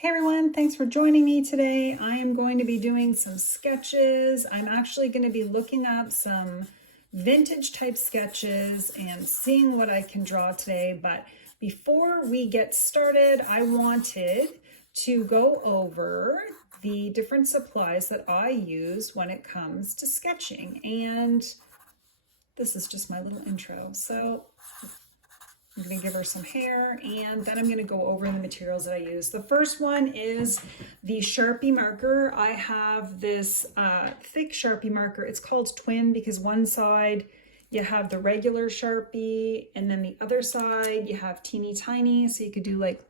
Hey everyone, thanks for joining me today. I am going to be doing some sketches. I'm actually going to be looking up some vintage type sketches and seeing what I can draw today. But before we get started, I wanted to go over the different supplies that I use when it comes to sketching. And this is just my little intro. So I'm going to give her some hair, and then I'm going to go over the materials that I use. The first one is the Sharpie marker. I have this thick Sharpie marker. It's called Twin because one side you have the regular Sharpie, and then the other side you have teeny tiny, so you could do like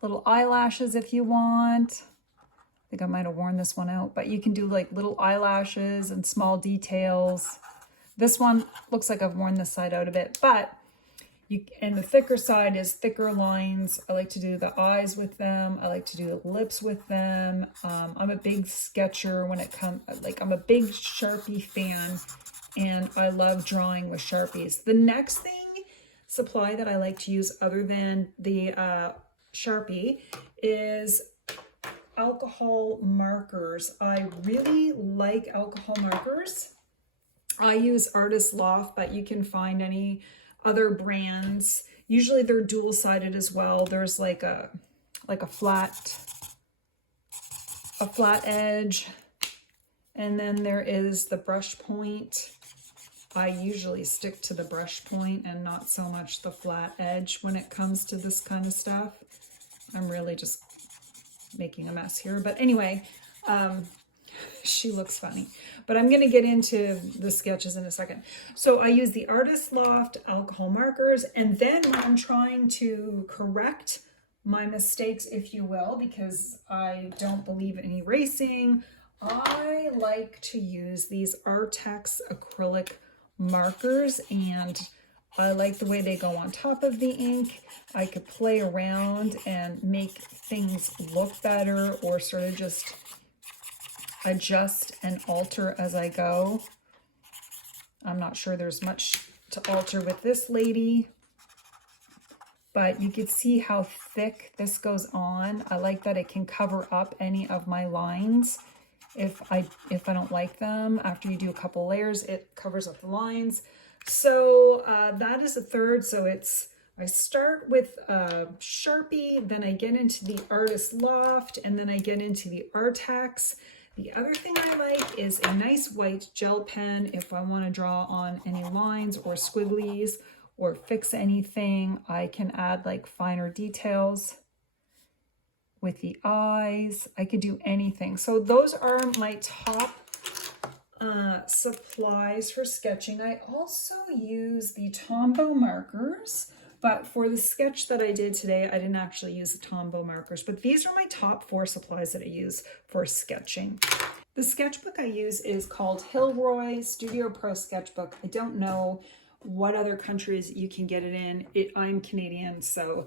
little eyelashes if you want. I think I might have worn this one out, but you can do like little eyelashes and small details. This one looks like I've worn this side out a bit, but and the thicker side is thicker lines. I like to do the eyes with them. I like to do the lips with them. I'm a big sketcher when it comes, I'm a big Sharpie fan, and I love drawing with Sharpies. The next supply that I like to use other than the Sharpie is alcohol markers. I really like alcohol markers. I use Artist Loft, but you can find any other brands. Usually they're dual-sided as well. There's like a flat edge, and then there is the brush point. I usually stick to the brush point and not so much the flat edge when it comes to this kind of stuff. I'm really just making a mess here, but anyway, she looks funny, but I'm going to get into the sketches in a second. So I use the Artist Loft alcohol markers, and then when I'm trying to correct my mistakes, if you will, because I don't believe in erasing, I like to use these Artex acrylic markers, and I like the way they go on top of the ink. I could play around and make things look better, or sort of just adjust and alter as I go. I'm not sure there's much to alter with this lady, but you can see how thick this goes on. I like that it can cover up any of my lines if I don't like them. After you do a couple layers, it covers up the lines. So that is a third. So I start with Sharpie, then I get into the Artist Loft, and then I get into the Artex. The other thing I like is a nice white gel pen if I want to draw on any lines or squigglies or fix anything. I can add like finer details with the eyes. I could do anything. So those are my top supplies for sketching. I also use the Tombow markers, but for the sketch that I did today, I didn't actually use the Tombow markers, but these are my top 4 supplies that I use for sketching. The sketchbook I use is called Hilroy Studio Pro Sketchbook. I don't know what other countries you can get it in. I'm Canadian, so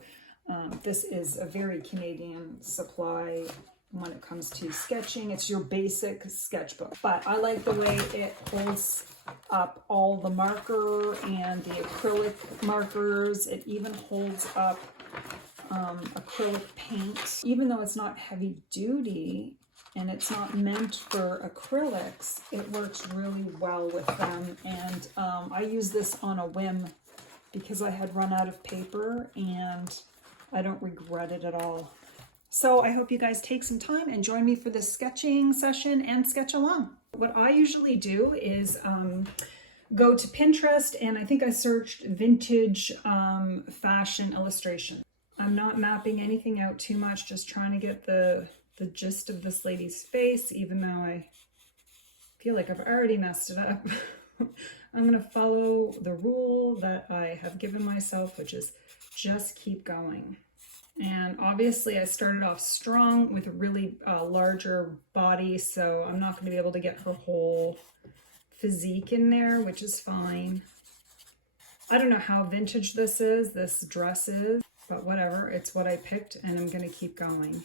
this is a very Canadian supply when it comes to sketching. It's your basic sketchbook, but I like the way it holds up all the marker and the acrylic markers. It even holds up acrylic paint. Even though it's not heavy duty and it's not meant for acrylics, it works really well with them. And I use this on a whim because I had run out of paper, and I don't regret it at all. So I hope you guys take some time and join me for this sketching session and sketch along. What I usually do is go to Pinterest, and I think I searched vintage fashion illustration. I'm not mapping anything out too much, just trying to get the gist of this lady's face, even though I feel like I've already messed it up. I'm going to follow the rule that I have given myself, which is just keep going. And obviously I started off strong with a really larger body, so I'm not going to be able to get her whole physique in there, which is fine. I don't know how vintage this dress is, but whatever, it's what I picked, and I'm going to keep going.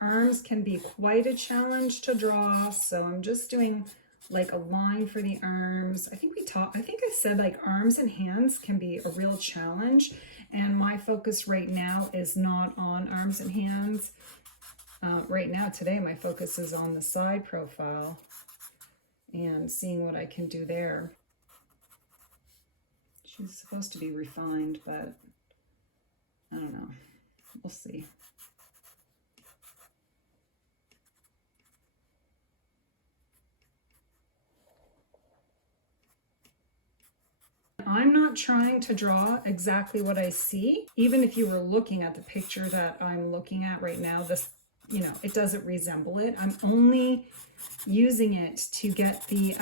Arms can be quite a challenge to draw, so I'm just doing like a line for the arms. I think I said like arms and hands can be a real challenge, and my focus right now is not on arms and hands. Right now, today, my focus is on the side profile and seeing what I can do there. She's supposed to be refined, but I don't know. We'll see. I'm not trying to draw exactly what I see. Even if you were looking at the picture that I'm looking at right now, this, you know, it doesn't resemble it. I'm only using it to get the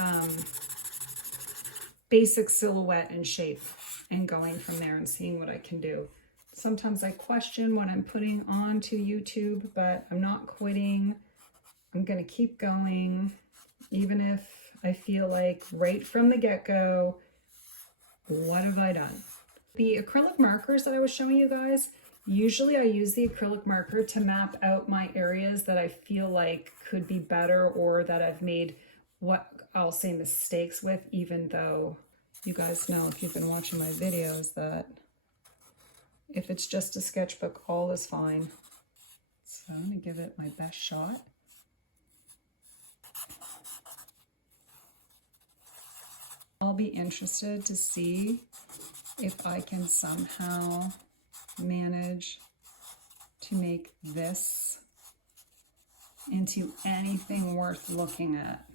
basic silhouette and shape and going from there and seeing what I can do. Sometimes I question what I'm putting onto YouTube, but I'm not quitting. I'm gonna keep going, even if I feel like right from the get-go, what have I done? The acrylic markers that I was showing you guys, usually I use the acrylic marker to map out my areas that I feel like could be better or that I've made what I'll say mistakes with, even though you guys know if you've been watching my videos that if it's just a sketchbook, all is fine. So I'm gonna give it my best shot. I'll be interested to see if I can somehow manage to make this into anything worth looking at.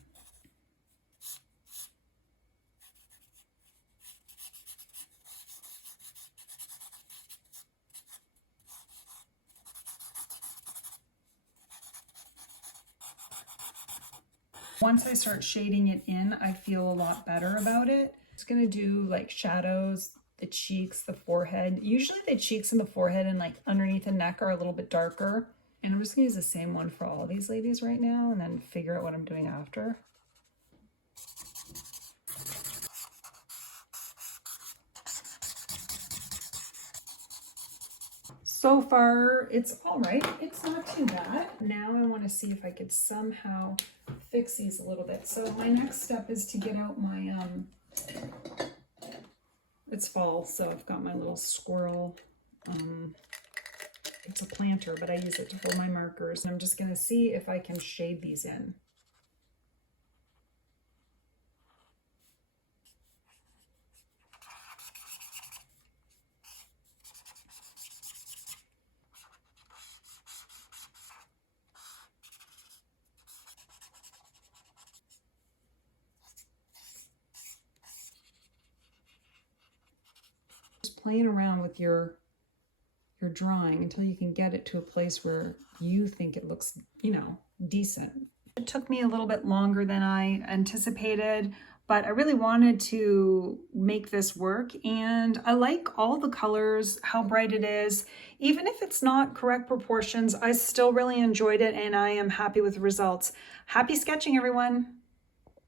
Once I start shading it in, I feel a lot better about it. It's gonna do like shadows, the cheeks, the forehead. Usually the cheeks and the forehead and like underneath the neck are a little bit darker. And I'm just gonna use the same one for all these ladies right now and then figure out what I'm doing after. So far, it's all right. It's not too bad. Now I want to see if I could somehow fix these a little bit. So my next step is to get out my, it's fall, so I've got my little squirrel. It's a planter, but I use it to hold my markers. And I'm just going to see if I can shade these in. Playing around with your drawing until you can get it to a place where you think it looks, you know, decent. It took me a little bit longer than I anticipated, but I really wanted to make this work, and I like all the colors, how bright it is. Even if it's not correct proportions, I still really enjoyed it and I am happy with the results. Happy sketching, everyone.